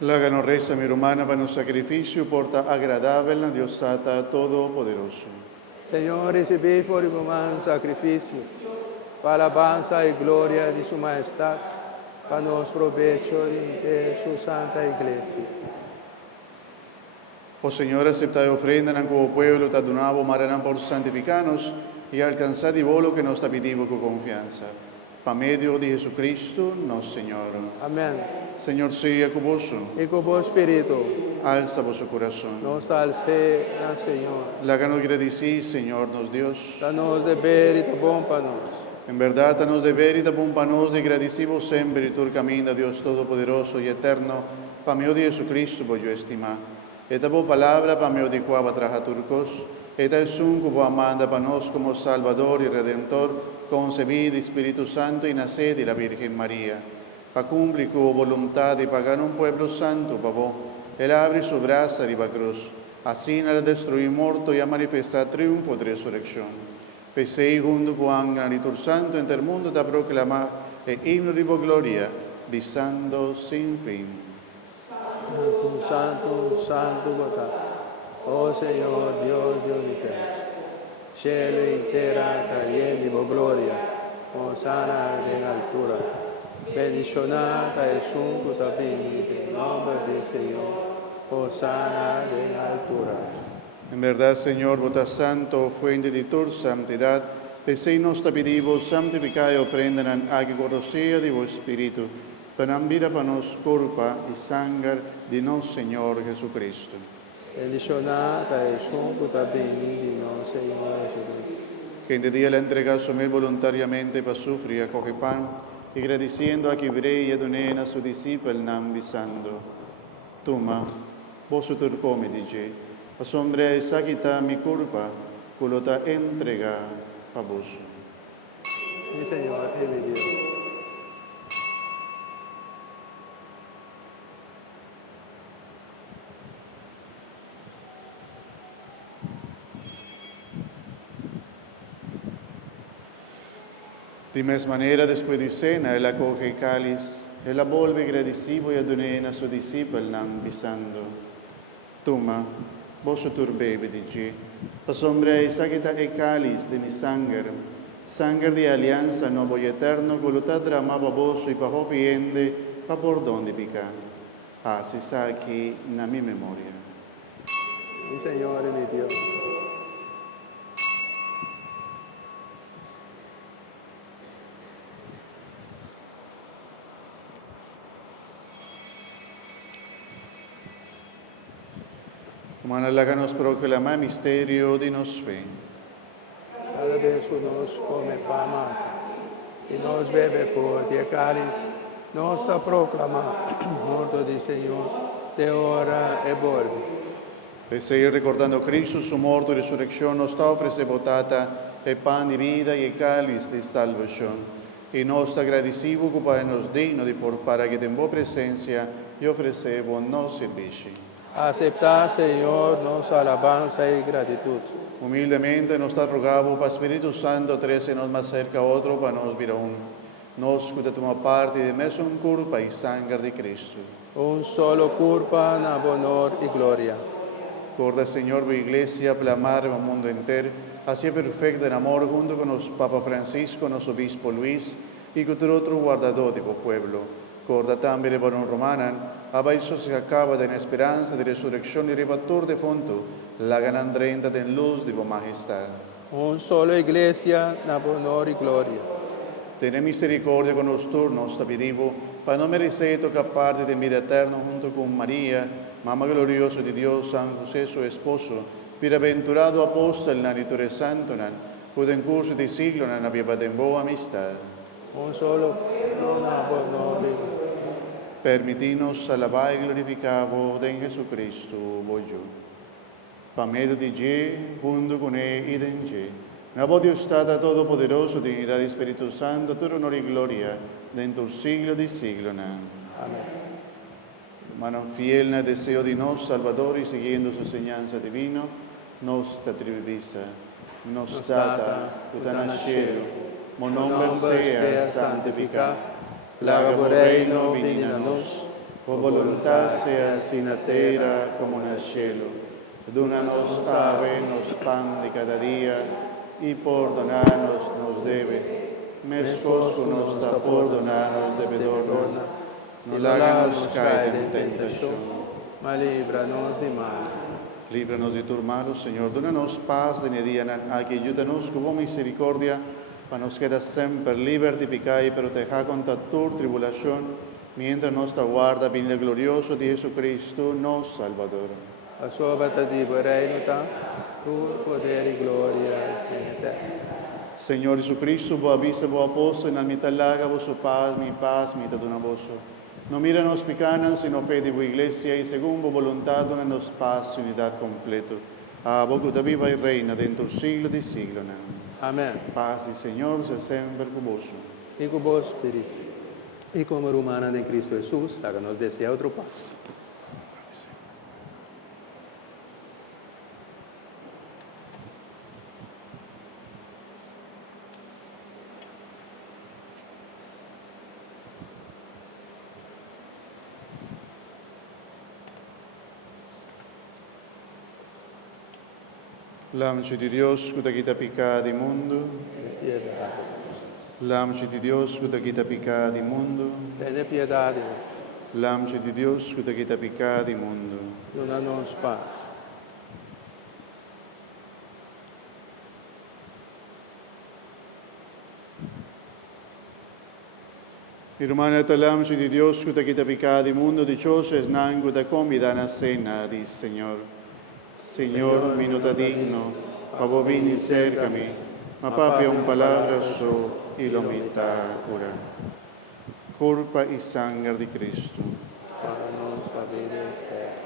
La ganorresa mi romana para un sacrificio porta agradable a Dios Tata Todopoderoso. Señor, recibí por humano sacrificio, para alabanza y gloria de su majestad, para nos provecho de su santa iglesia. Oh Señor, acepta y ofrenda como pueblo, te adunabo, maranan por santificanos y alcanzad y volo que nos pedimos con confianza. Pa medio de Jesucristo, nos Señor. Amén. Señor, sea con vos. Y con vos espíritu, Alza vuestro corazón. nos alce al Señor. La que nos agradecís, Señor, nos Dios. Danos de ver y de bom para nos. En verdad, danos de ver y de bom para nos, de agradecimos siempre y tu camino, Dios Todopoderoso y Eterno, pa medio de Jesucristo, voy yo estimar. Esta boa palabra para medio de cuava traja turcos, esta es un cubo amanda para nos como Salvador y Redentor, concebido Espíritu Santo y nace de la Virgen María. Pa cumplir con voluntad de pagar un pueblo santo, pa vos, él abre su brazo arriba a cruz, así nada destruir muerto y a manifestar triunfo de resurrección. Pesei junto con Ángel y tu Santo en el mundo te proclamar el himno de tu gloria, visando sin fin. Santo, santo, santo, botá. Oh Señor, Dios del universo, cielo y tierra está lleno de tu gloria, Hosanna en altura. Bendicionada es un que viene en nombre del Señor, Hosanna en altura. En verdad, Señor, vos santo, fuente de tu santidad, pesei nos te pedimos, santificai y prendan a que conocía de vos Espíritu, para ambir para nos culpa y sangre de nuestro Señor Jesucristo. Bendicionada es un que viene en nombre del Señor Jesucristo. Que en día la entrega asumir voluntariamente para sufrir, acoge pan, y agradeciendo a que brilla donena su discípulo nam visando. Toma, vos tu come, dice, asombra y saquita mi culpa, culo ta entrega a vos. Mi Señor es mi Dios. De mesma manera, después de cena, él acoge el cáliz, él la vuelve agradecido y adonena a su discípulo nam visando. Toma, vos tu bebe, dice, asombra y saquita el cáliz de mi sangre, sangre de alianza nuevo y eterno, con lo que derramaba vos y para piende, para por donde pica. Así aquí na mi memoria. Mi Señor es mi Dios. Como la que nos proclama el misterio de nos fe. Cada vez que nos come pan y nos bebe fuerte el cáliz, nos está proclamando muerto del Señor, de hora y vuelve. De seguir recordando Cristo, su muerte y resurrección, nos está ofreciendo el pan de vida y el cáliz de salvación. Y nos está agradecido que nos digno de por para que en tu presencia y ofrecemos nos servicio. Aceptar, Señor, nuestra alabanza y gratitud. Humildemente nos está rogado para Espíritu Santo, trece nos más cerca a otro para nos vir aún. Nos que toma parte de mesmo culpa y sangre de Cristo. Un solo culpa, honor y gloria. Recuerda, Señor, tu iglesia, plamar el mundo entero, así perfecto en amor, junto con los Papa Francisco, nuestro obispo Luis, y con todo otro guardador de tu pueblo. Recuerda también el varón romano, a eso se acaba de la esperanza de resurrección y rebatur de fondo, la ganandrenta de luz de tu majestad. Un solo iglesia, honor y gloria. Ten misericordia con nosotros, te pedimos, para no merecer tocar parte de vida eterna junto con María, Mamá gloriosa de Dios, San José, su esposo, bienaventurado apóstol, Naniture Santo, cuyo en curso de siglo, na viva de boa amistad. Un solo honor y gloria. Permitinos alabar y glorificar en Jesucristo, voy yo. Pa medio de Dios, junto con él y de Dios, una voz Dios Tata Todopoderoso, Trinidad y Espíritu Santo, tu honor y gloria, dentro del siglo de siglo. Amen. Hermano fiel nel deseo di nos Salvador y siguiendo su enseñanza divino, nos tribivisa, nos data, utana cielo, monomber sea santificat, lagabo reino vini a nos, o voluntad sea así en la tierra como en el cielo. Dónanos ave nos pan de cada día, y perdonarnos nos debe, mescosco nos da perdonarnos debedor, no la háganos caer en tentación. mas líbranos de mal. Líbranos de tu malo, Señor. Dónanos paz de día, que ayúdanos con misericordia, para nos quedar siempre libres de pecado y proteger contra tu tribulación, mientras nos aguarda venida glorioso de Jesucristo, nos Salvador. A sua batativa reino tu poder e glória em eterno. Señor Jesucristo, vos avisa, vos apóstol, en la mitad larga, vos paz, mitad una voz. No míranos picanas, sino fe de vuestra iglesia, y según vos voluntad, donanos paz y unidad completo. A vos que viva y reina dentro del siglo de siglo. Amém. Paz y Señor, se siempre con vos. E com o bom Espírito. E como humana em Cristo Jesus, haga-nos desejar outro paz. L'amce di Dios, que te quita pecado del mundo. Piedade. L'amce di Dios, que te quita pecado del mundo. Tende piedade. L'amce di Dios, que te quita pecado del mundo. Dona-nos paz. Hermana l'amce di Dios, que te quita pecado del mundo, dichosa es nango te convida a la cena, dice Señor. Señor, mi no te digno, a vos vini cercami, ma papia un palabra so, y lo mitad cura. Culpa y sangre de Cristo. Para nos a vida eterna.